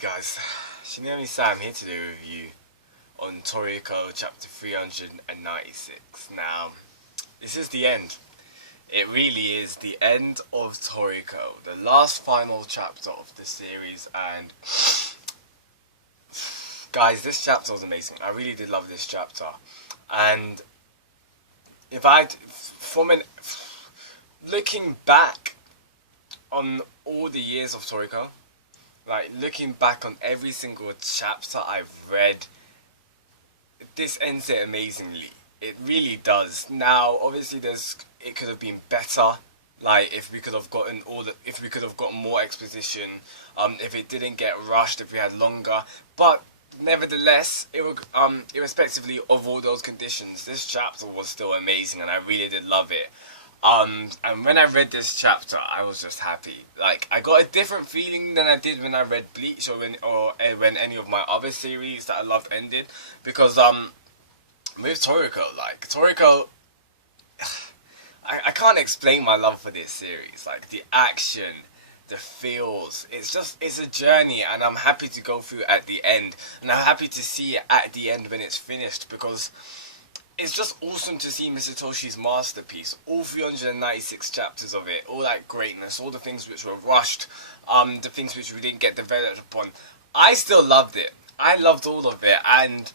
guys, Shinemi-san here to do a review on Toriko chapter 396. Now, this is the end. It really is the end of Toriko, the last final chapter of the series, and guys, this chapter was amazing. I really did love this chapter, and looking back on all the years of Toriko, like looking back on every single chapter I've read, this ends it amazingly. It really does. Now, obviously, it could have been better. Like if we could have gotten more exposition, if it didn't get rushed, if we had longer. But nevertheless, irrespectively of all those conditions, this chapter was still amazing, and I really did love it. And when I read this chapter, I was just happy. Like, I got a different feeling than I did when I read Bleach or when any of my other series that I loved ended. Because, with Toriko, I can't explain my love for this series. Like, the action, the feels, it's a journey, and I'm happy to go through at the end. And I'm happy to see it at the end when it's finished, because it's just awesome to see Mitsutoshi's masterpiece, all 396 chapters of it, all that greatness, all the things which were rushed, the things which we didn't get developed upon. I still loved it. I loved all of it, and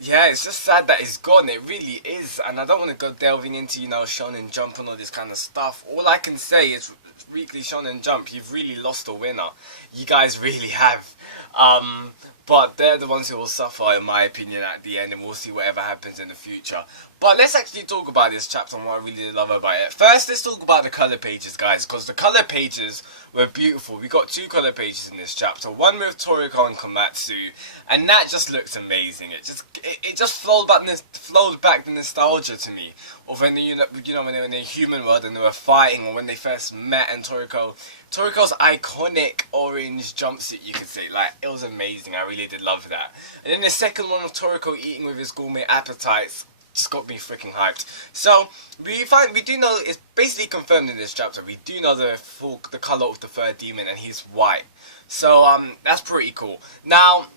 yeah, it's just sad that it's gone. It really is, and I don't want to go delving into, Shonen Jump and all this kind of stuff. All I can say is, Weekly Shonen Jump, you've really lost a winner. You guys really have. But they're the ones who will suffer, in my opinion, at the end, and we'll see whatever happens in the future. But let's actually talk about this chapter and what I really love about it. First, let's talk about the colour pages, guys, because the colour pages were beautiful. We got two colour pages in this chapter, one with Toriko and Komatsu, and that just looks amazing. It just flowed back the nostalgia to me of when when they were in the human world and they were fighting, or when they first met, and Toriko's iconic orange jumpsuit, you could say. Like, it was amazing. I really did love that. And then the second one of Toriko eating with his gourmet appetites just got me freaking hyped. So we do know, it's basically confirmed in this chapter, we do know the colour of the third demon, and he's white. So that's pretty cool. Now,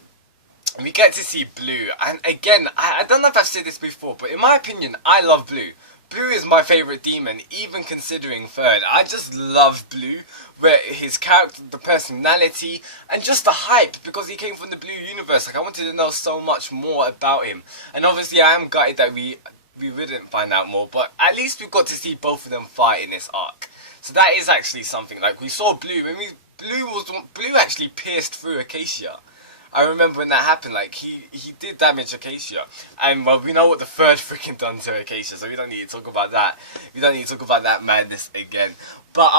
we get to see Blue, and again, I don't know if I've said this before, but in my opinion, I love Blue. Blue is my favourite demon, even considering third. I just love Blue, where his character, the personality, and just the hype, because he came from the Blue universe. Like, I wanted to know so much more about him. And obviously, I am gutted that we wouldn't find out more, but at least we got to see both of them fight in this arc. So that is actually something. Like, we saw Blue, Blue actually pierced through Acacia. I remember when that happened. Like, he did damage Acacia, and well, we know what the third freaking done to Acacia, so we don't need to talk about that. We don't need to talk about that madness again. But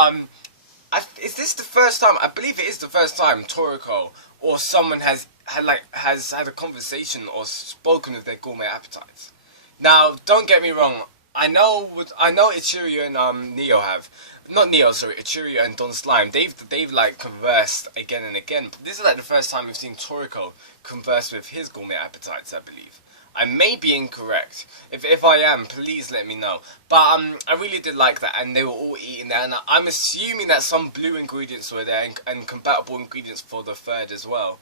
is this the first time? I believe it is the first time Toriko or someone has had a conversation or spoken with their gourmet appetites. Now, don't get me wrong. I know Ichiryu and Neo have. Not Neo, sorry, Ichiryu and Don Slime, they've like conversed again and again. But this is like the first time we've seen Toriko converse with his gourmet appetites, I believe. I may be incorrect. If I am, please let me know. But I really did like that, and they were all eating that, and I'm assuming that some blue ingredients were there, and compatible ingredients for the third as well,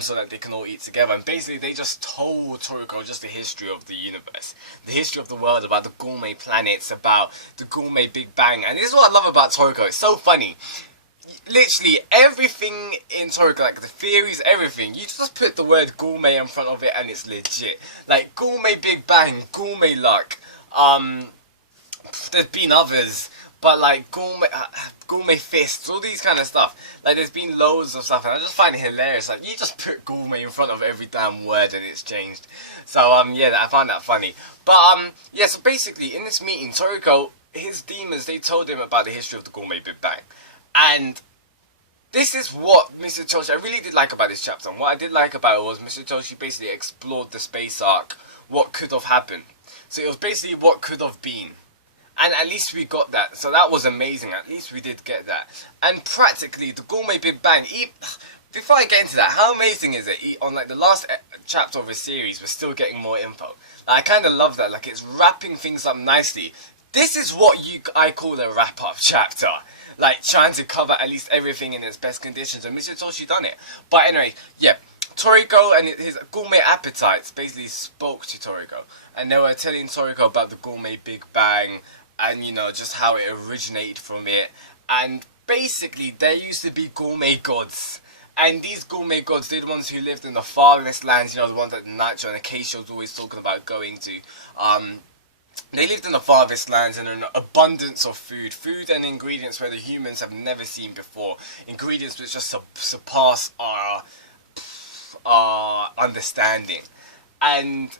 so that they can all eat together. And basically, they just told Toriko just the history of the universe, the history of the world, about the gourmet planets, about the gourmet Big Bang. And this is what I love about Toriko. It's so funny. Literally everything in Toriko, like the theories, everything, you just put the word gourmet in front of it and it's legit. Like, gourmet Big Bang, gourmet luck, there's been others, but like gourmet fists, all these kind of stuff. Like, there's been loads of stuff, and I just find it hilarious. Like, you just put gourmet in front of every damn word and it's changed. So yeah, I found that funny. But yeah, so basically in this meeting, Toriko, his demons, they told him about the history of the gourmet Big Bang. And this is what Mitsutoshi, I really did like about this chapter. And what I did like about it was Mitsutoshi basically explored the space arc, what could have happened. So it was basically what could have been. And at least we got that. So that was amazing. At least we did get that. And practically, the Gourmet Big Bang, before I get into that, how amazing is it? On like the last chapter of a series, we're still getting more info. Like, I kind of love that. Like, it's wrapping things up nicely. This is what I call a wrap-up chapter. like trying to cover at least everything in its best conditions, and Mitsutoshi done it. But anyway, yeah, Toriko and his gourmet appetites basically spoke to Toriko, and they were telling Toriko about the gourmet Big Bang, and you know, just how it originated from it. And basically there used to be gourmet gods, and these gourmet gods, they're the ones who lived in the farthest lands, you know, the ones that Nacho and Acacia was always talking about going to. They lived in the farthest lands and an abundance of food and ingredients where the humans have never seen before. Ingredients which just surpass our understanding. And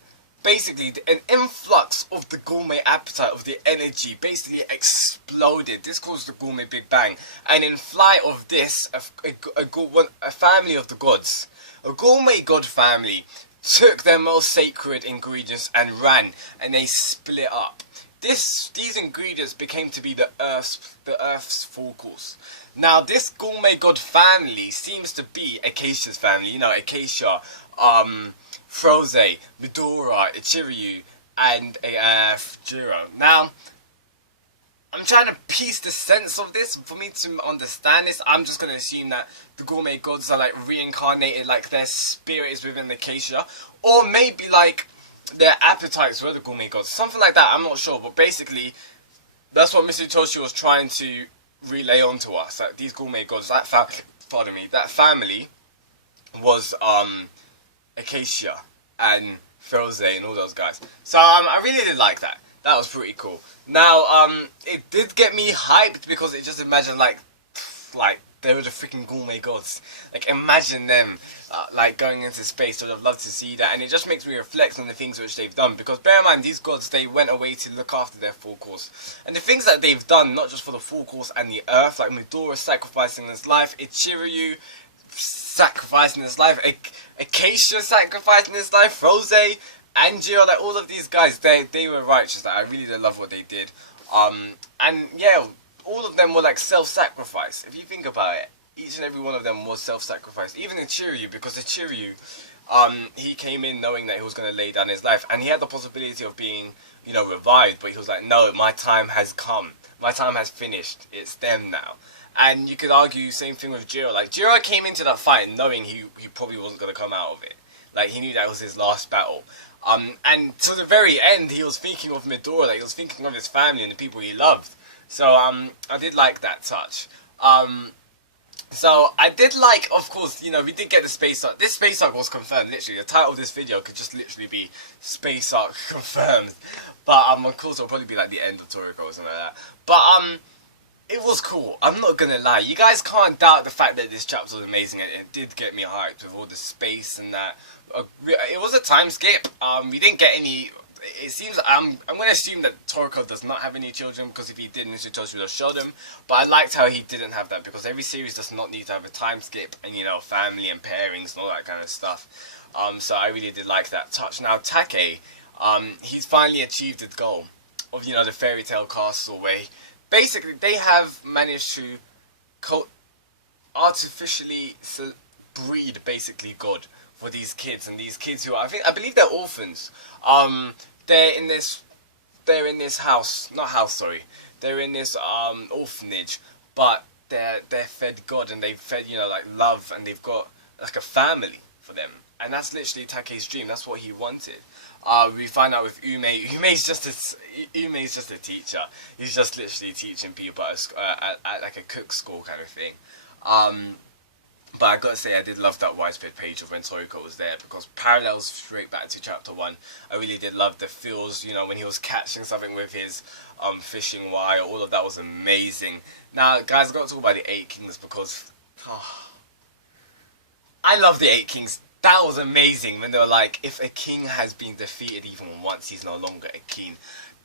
basically, an influx of the gourmet appetite, of the energy, basically exploded. This caused the gourmet Big Bang. And in flight of this, a family of the gods, a gourmet god family, took their most sacred ingredients and ran, and they split up. These ingredients became to be the Earth's full course. Now, this gourmet god family seems to be Acacia's family. You know, Acacia, Froze, Midora, Ichiryu, and Jiro. Now, I'm trying to piece the sense of this. For me to understand this, I'm just going to assume that the gourmet gods are like reincarnated, like their spirit is within Acacia. Or maybe like their appetites were the gourmet gods. Something like that, I'm not sure. But basically, that's what Mitsutoshi was trying to relay onto us. That these gourmet gods, that family was Acacia and Froze and all those guys. So I really did like that. That was pretty cool. Now, it did get me hyped because it just imagined like they were the freaking gourmet gods. Like, imagine them, like, going into space. I would have loved to see that. And it just makes me reflect on the things which they've done. Because bear in mind, these gods, they went away to look after their full course. And the things that they've done, not just for the full course and the earth, like Midora sacrificing his life, Ichiryu sacrificing his life, Acacia sacrificing his life, Froze, Angio, like all of these guys, they were righteous. Like, I really did love what they did. And yeah, all of them were like self-sacrifice. If you think about it, each and every one of them was self-sacrifice. Even Ichiryu, because Ichiryu, he came in knowing that he was going to lay down his life, and he had the possibility of being, you know, revived. But he was like, no, my time has come. My time has finished. It's them now. And you could argue same thing with Jiro. Like, Jiro came into that fight knowing he probably wasn't going to come out of it. Like, he knew that was his last battle. And to the very end, he was thinking of Midora. Like, he was thinking of his family and the people he loved. So, I did like that touch. So, I did like, of course, you know, we did get the space arc. This space arc was confirmed, literally. The title of this video could just literally be Space Arc Confirmed. But, of course, it'll probably be like the end of Toriko or something like that. But, it was cool. I'm not gonna lie. You guys can't doubt the fact that this chapter was amazing, and it did get me hyped with all the space and that. It was a time skip. We didn't get any. It seems I'm gonna assume that Toriko does not have any children, because if he did, Mitsutoshi would have showed him. But I liked how he didn't have that, because every series does not need to have a time skip and, you know, family and pairings and all that kind of stuff. So I really did like that touch. Now Take, he's finally achieved his goal of, you know, the fairy tale castle where. Basically, they have managed to artificially breed, basically, God for these kids, and these kids who are, I believe they're orphans. They're in this house, they're in this orphanage, but they're fed God, and they've fed, you know, like love, and they've got like a family for them, and that's literally Take's dream. That's what he wanted. We find out with Ume. Ume's just a teacher. He's just literally teaching people at like a cook school kind of thing. But I gotta say, I did love that widespread page of when Toriko was there, because parallels straight back to chapter 1. I really did love the feels, you know, when he was catching something with his fishing wire. All of that was amazing. Now, guys, I gotta talk about the 8 Kings, because I love the 8 Kings. That was amazing when they were like, if a king has been defeated even once, he's no longer a king.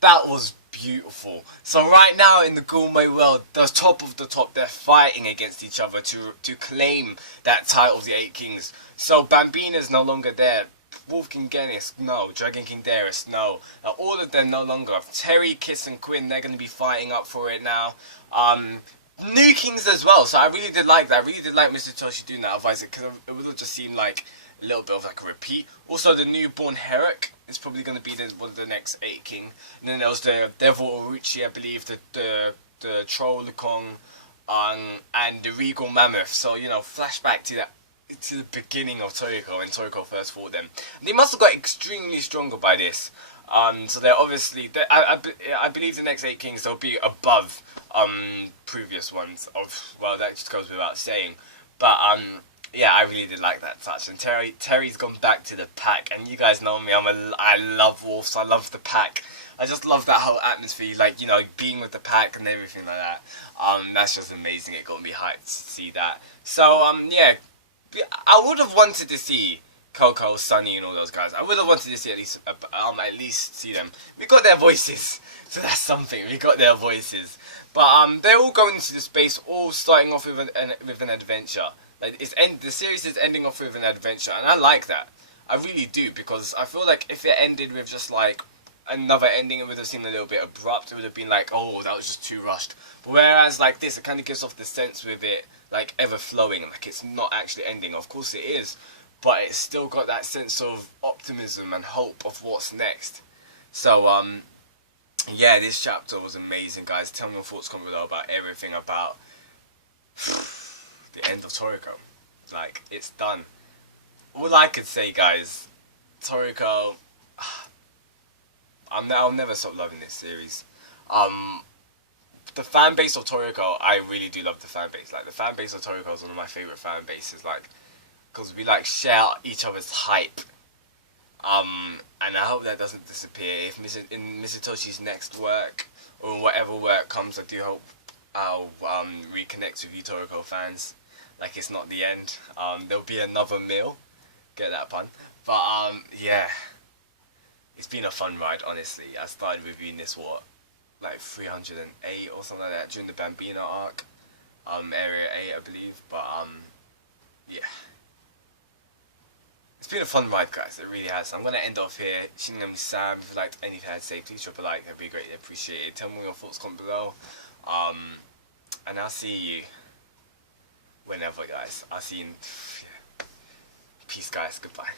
That was beautiful. So right now in the gourmet world, the top of the top, they're fighting against each other to claim that title of the 8 Kings. So Bambina's no longer there. Wolf King Genis, no. Dragon King Darius, no. All of them no longer. Terry, Kiss and Quinn, they're going to be fighting up for it now. New Kings as well. So I really did like that. I really did like Mitsutoshi doing that. Otherwise it would have just seemed like a little bit of like a repeat. Also, the newborn Herrick is probably going to be one of the next 8 King. And then there was the Devil Uruchi, I believe, the Troll Kong, and the Regal Mammoth. So flashback to the beginning of Toriko when Toriko first fought them. They must have got extremely stronger by this. So they're obviously, I believe the next 8 kings they'll be above previous ones. Well, that just goes without saying. But yeah, I really did like that touch. And Terry's gone back to the pack, and you guys know me. I love wolves. I love the pack. I just love that whole atmosphere, like being with the pack and everything like that. That's just amazing. It got me hyped to see that. So yeah, I would have wanted to see Coco, Sunny, and all those guys. I would have wanted to see at least see them. We got their voices, so that's something. We got their voices, but they're all going into the space, all starting off with an adventure. Like the series is ending off with an adventure, and I like that. I really do, because I feel like if it ended with just like another ending, it would have seemed a little bit abrupt. It would have been like, oh, that was just too rushed. But whereas like this, it kind of gives off the sense with it like ever flowing, like it's not actually ending. Of course it is, but it's still got that sense of optimism and hope of what's next. So yeah, this chapter was amazing, guys. Tell me your thoughts comment below about everything about the end of Toriko. Like, it's done. All I could say, guys, Toriko, I'll never stop loving this series. The fan base of Toriko, I really do love the fan base. Like, the fan base of Toriko is one of my favourite fan bases, like, because we, like, share each other's hype. And I hope that doesn't disappear. If in Mitsutoshi's next work, or whatever work comes, I do hope I'll reconnect with you Toriko fans. Like, it's not the end. There'll be another meal. Get that pun. But, yeah. It's been a fun ride, honestly. I started reviewing this, like 308 or something like that, during the Bambino arc. Area 8, I believe. But, yeah. It's been a fun ride, guys. It really has. I'm going to end off here. Shinigami-san, if you liked anything I had to say, please drop a like. That'd be greatly appreciated. Tell me your thoughts, comment below. And I'll see you whenever, guys. I'll see you in... Peace, guys. Goodbye.